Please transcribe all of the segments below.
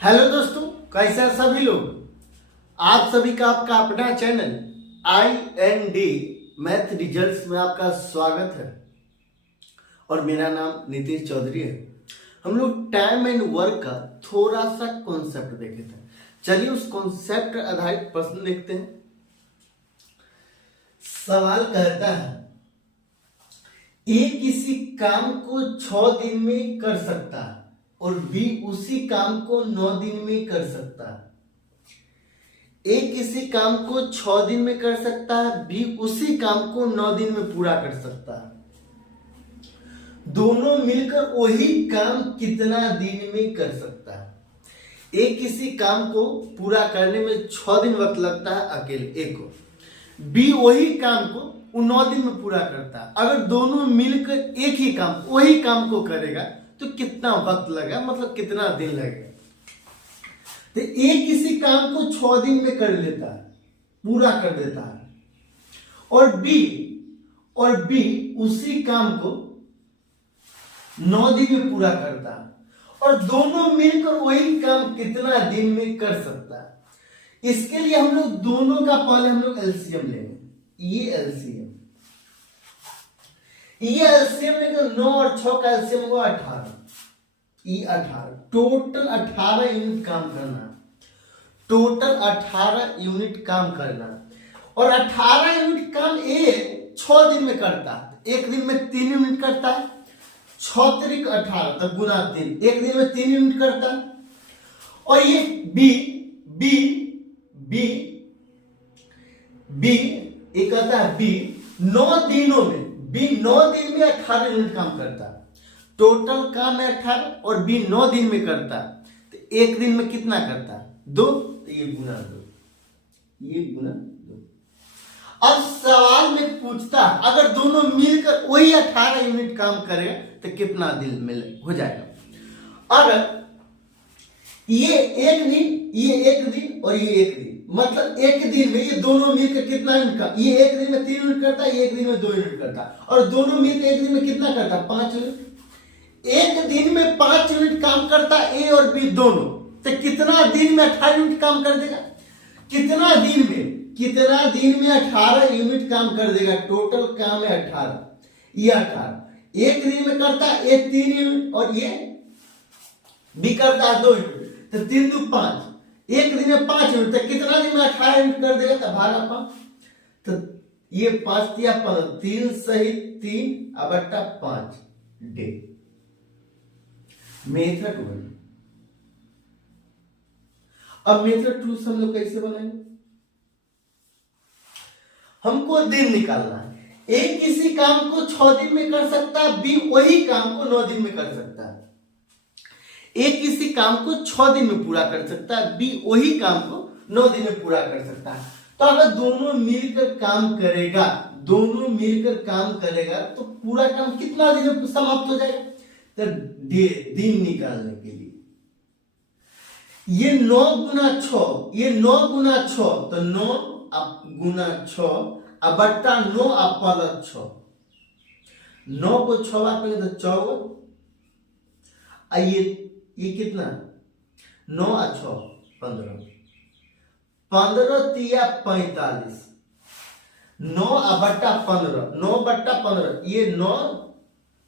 Hello दोस्तों, कैसे हैं सभी लोग। आप सभी का आपका अपना चैनल IND मैथ रिजल्ट्स में आपका स्वागत है और मेरा नाम नीतीश चौधरी है। हम लोग टाइम एंड वर्क का थोड़ा सा कॉन्सेप्ट देखे थे। चलिए उस कॉन्सेप्ट आधारित प्रश्न देखते हैं। सवाल कहता है ए किसी काम को 6 दिन में कर सकता है और बी उसी काम को 9 दिन में कर सकता है। ए किसी काम को 6 दिन में कर सकता है, बी उसी काम को 9 दिन में पूरा कर सकता है। दोनों मिलकर वही काम कितना दिन में कर सकता है। ए किसी काम को पूरा करने में 6 दिन वक्त लगता है अकेले ए को, बी वही काम को 9 दिन में पूरा करता है। अगर दोनों मिलकर एक ही काम वही काम को करेगा तो कितना वक्त लगेगा, मतलब कितना दिन लगेगा। तो ए किसी काम को 6 दिन में कर लेता है, पूरा कर देता है, और बी उसी काम को 9 दिन में पूरा करता है, और दोनों मिलकर वही काम कितना दिन में कर सकता है। इसके लिए हम लोग दोनों का पहले हम लोग एलसीएम लेंगे। ये एलसीएम लेंगे, 9 और 6 का एलसीएम होगा 18। ये 18 टोटल 18 यूनिट काम करना, टोटल 18 यूनिट काम करना। और 18 यूनिट काम ए 6 दिन में करता है, एक दिन में 3 यूनिट करता है। 6 त्रिक 18 तब गुना 3, एक दिन में 3 यूनिट करता है। और ये बी ये कहता है बी 9 दिनों में, बी 9 दिन में 18 यूनिट काम करता है। टोटल काम है 18 और बी 9 दिन में करता है, तो एक दिन में कितना करता है 2, तो ये गुना 2, ये गुना 2। अब सवाल में पूछता है अगर दोनों मिलकर वही 18 यूनिट काम करेगा तो कितना दिन में हो जाएगा। अगर ये एक दिन और ये एक दिन, मतलब एक दिन में ये दोनों मिलकर कितना यूनिट का, ये एक दिन में 3 यूनिट करता है, ये एक दिन में 2 यूनिट करता है, और दोनों मिलकर एक दिन में कितना करता है 5 यूनिट। एक दिन में 5 यूनिट काम करता है ए और बी दोनों, तो कितना दिन में 18 यूनिट काम कर देगा। कितना दिन में 18 यूनिट काम कर देगा। टोटल काम है 18, ये 18 एक दिन में करता है, ये 3 यूनिट और ये बी करता है 2 यूनिट, तो 3 2 5, एक दिन में 5 यूनिट, तो कितना दिन में 18 यूनिट कर देगा, तो भागा 5, तो ये 5 दिया 15, 3 सही 3 बटा 5 डे। मेथड 1। अब मेथड 2 से हम लोग कैसे बनाएंगे, हमको दिन निकालना है। ए किसी काम को 6 दिन में कर सकता है, बी वही काम को 9 दिन में कर सकता है। ए किसी काम को 6 दिन में पूरा कर सकता है, बी वही काम को 9 दिन में पूरा कर सकता है। तो अगर दोनों मिलकर काम करेगा तो पूरा काम कितना दिन में समाप्त हो जाएगा। तो दिन निकालने के लिए ये 9 गुना 6, ये 9 गुना 6, तो 9 गुना 6 अब बट्टा 9 प्लस 6, 9 को 6 बार पहले तो 14, ये कितना 9 और 6 15, 15 तिया 45, 9 बट्टा 15, 9 बट्टा 15, ये 9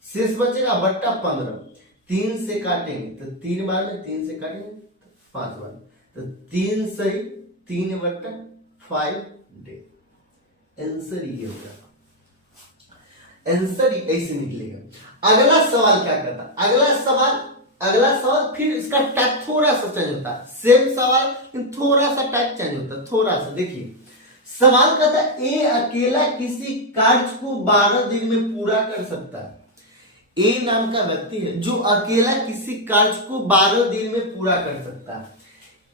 शेष बचेगा बट्टा 15, 3 से काटेंगे तो 3 बार में 3 से काटेंगे 5 बार, तो 3 सही 3 बट्टा 5 डे। आंसर ये होगा, आंसर ऐसे निकलेगा। अगला सवाल क्या करता है, अगला सवाल फिर इसका टाइप थोड़ा सा चेंज होता है। सेम सवाल लेकिन थोड़ा सा टाइप चेंज होता है, थोड़ा सा। देखिए सवाल कहता है ए अकेला किसी कार्य को 12 दिन में पूरा कर सकता है। ए नाम का व्यक्ति है जो अकेला किसी कार्य को 12 दिन में पूरा कर सकता है।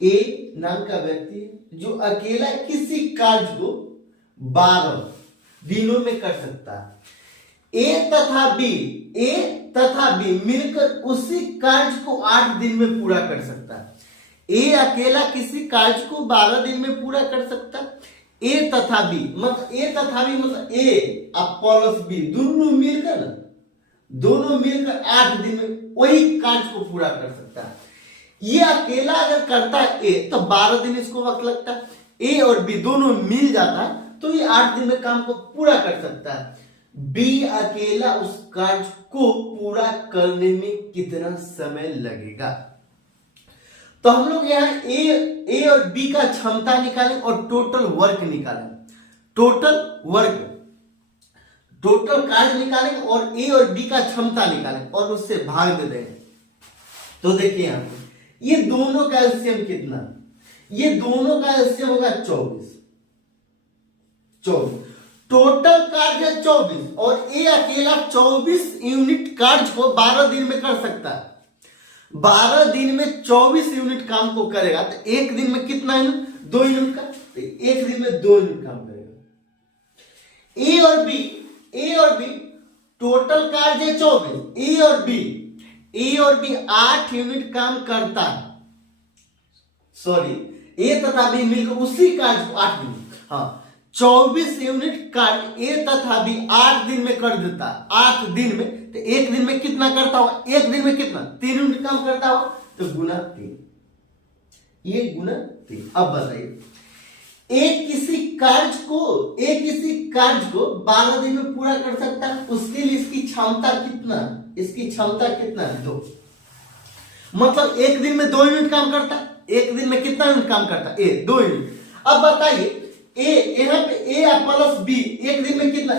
ए नाम का व्यक्ति है जो अकेला किसी कार्य को 12 दिनों में कर सकता है। ए तथा बी मिलकर उसी कार्य को 8 दिन में पूरा कर सकता है। ए अकेला किसी कार्य को 12 दिन में पूरा कर सकता है। ए तथा बी मतलब ए प्लस बी दोनों मिलकर 8 दिन में वही कार्य को पूरा कर सकता है। ये अकेला अगर करता है ए तो 12 दिन इसको वक्त लगता है, ए और बी दोनों मिल जाता है तो ये 8 दिन में काम को पूरा कर सकता है। बी अकेला उस कार्य को पूरा करने में कितना समय लगेगा? तो हम लोग यहाँ ए और बी का क्षमता निकालें और टोटल वर्क निकालें। टोटल कार्य निकालेंगे और ए और बी का क्षमता निकालें और उससे भाग दे देंगे। तो देखिए यहां पे ये दोनों का एलसीएम कितना? ये दोनों का एलसीएम होगा 24। टोटल कार्य 24 और ए अकेला 24 यूनिट कार्य को 12 दिन में कर सकता है। 12 दिन में 24 यूनिट काम को करेगा तो एक दिन में कितना यूनिट? 2 यूनिट का, तो एक दिन में 2 यूनिट काम करेगा। ए और बी टोटल कार्य 24, ए और बी 8 यूनिट काम करता है। सॉरी, ए तथा बी मिलकर उसी कार्य को 8 यूनिट, हाँ 24 यूनिट कार्य ए तथा बी 8 दिन में कर देता है। 8 दिन में तो एक दिन में कितना करता होगा? एक दिन में कितना? 3 यूनिट काम करता होगा, तो गुना 3, ये गुना 3। अब बताइए एक किसी कार्य को 12 दिन में पूरा कर सकता है, उसके लिए इसकी क्षमता कितना है? 2। मतलब एक दिन में 2 यूनिट काम करता है। एक दिन में कितना यूनिट काम करता है? ए 2 यूनिट। अब बताइए यहाँ पे ए प्लस बी एक दिन में कितना?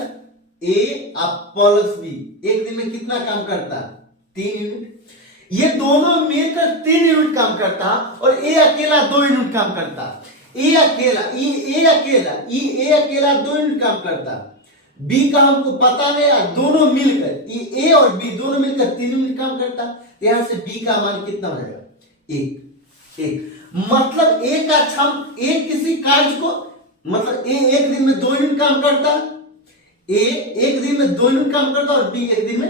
ए प्लस बी एक दिन में कितना काम करता है? 3 यूनिट। ये दोनों मिलकर 3 यूनिट काम करता है और ए अकेला 2 यूनिट काम करता है। ए अकेला 2 यूनिट काम करता है। बी का हमको पता नहीं है, दोनों मिलकर ए और बी दोनों मिलकर 3 यूनिट काम करता है। यहां से बी का मान कितना हो जाएगा? 1। मतलब ए किसी कार्य को, मतलब ए एक दिन में 2 यूनिट काम करता है, ए एक दिन में 2 यूनिट काम करता है और बी एक दिन में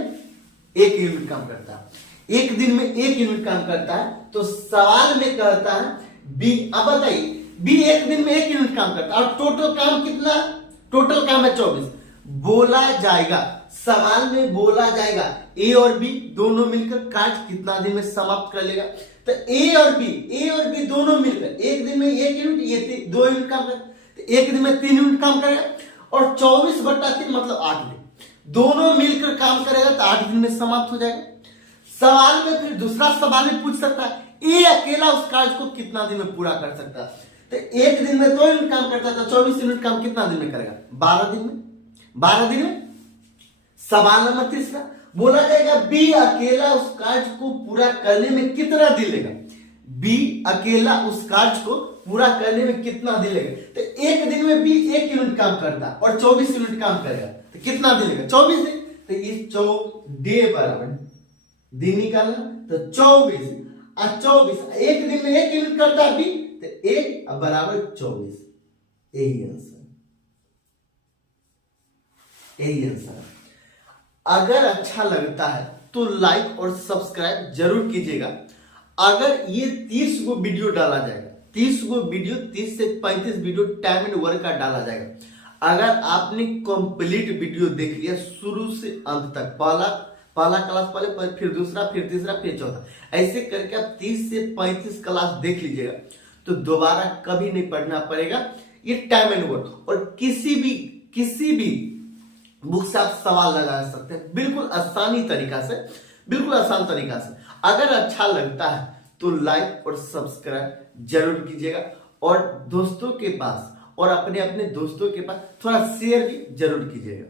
1 यूनिट काम करता है। एक दिन में 1 यूनिट काम करता है तो सवाल में कहता है बी। अब बताइए बी एक दिन में 1 यूनिट काम करता है और टोटल काम कितना? टोटल काम है 24। बोला जाएगा, सवाल में बोला जाएगा ए और बी दोनों मिलकर कार्य कितना दिन में समाप्त कर लेगा। तो ए और बी दोनों मिलकर एक दिन में 1 यूनिट, ये 2 यूनिट काम करेगा, तो एक दिन में 3 यूनिट काम करेगा और 24/3 मतलब 8 दिन दोनों मिलकर काम करेगा तो 8 दिन में समाप्त हो जाएगा। सवाल में फिर दूसरा सवाल में पूछ सकता है ए अकेला उस कार्य को कितना दिन में पूरा कर सकता है? तो एक दिन में 2 यूनिट काम करता था, 24 यूनिट काम कितना दिन में करेगा? 12 दिन में। सवाल नंबर तीसरा बोला जाएगा बी अकेला उस कार्य को पूरा करने में कितना दिन लेगा? बी अकेला उस कार्य को पूरा करने में कितना दिन लेगा? तो एक दिन में बी 1 यूनिट काम करता और 24 यूनिट काम करेगा तो कितना दिन लेगा? 24 दिन। तो ये डे बराबर दिन निकालना तो 24 और 24 एक दिन में 1 यूनिट करता है बी तो 1 बराबर 24। यही आंसर। अगर अच्छा लगता है तो लाइक और सब्सक्राइब जरूर कीजिएगा। अगर ये 30 गो वीडियो डाला जाएगा, 30 गो वीडियो, 30 से 35 वीडियो टाइम एंड वर्क का डाला जाएगा। अगर आपने कंप्लीट वीडियो देख लिया शुरू से अंत तक, पहला क्लास पहले, फिर दूसरा, फिर तीसरा, फिर चौथा, ऐसे करके आप 30 से 35 क्लास देख लीजिएगा तो दोबारा कभी नहीं पढ़ना पड़ेगा। ये टाइम एंड वर्क और किसी भी बुक से आप सवाल लगा सकते हैं बिल्कुल आसान तरीका से। अगर अच्छा लगता है तो लाइक और सब्सक्राइब जरूर कीजिएगा और दोस्तों के पास और अपने दोस्तों के पास थोड़ा शेयर भी जरूर कीजिएगा।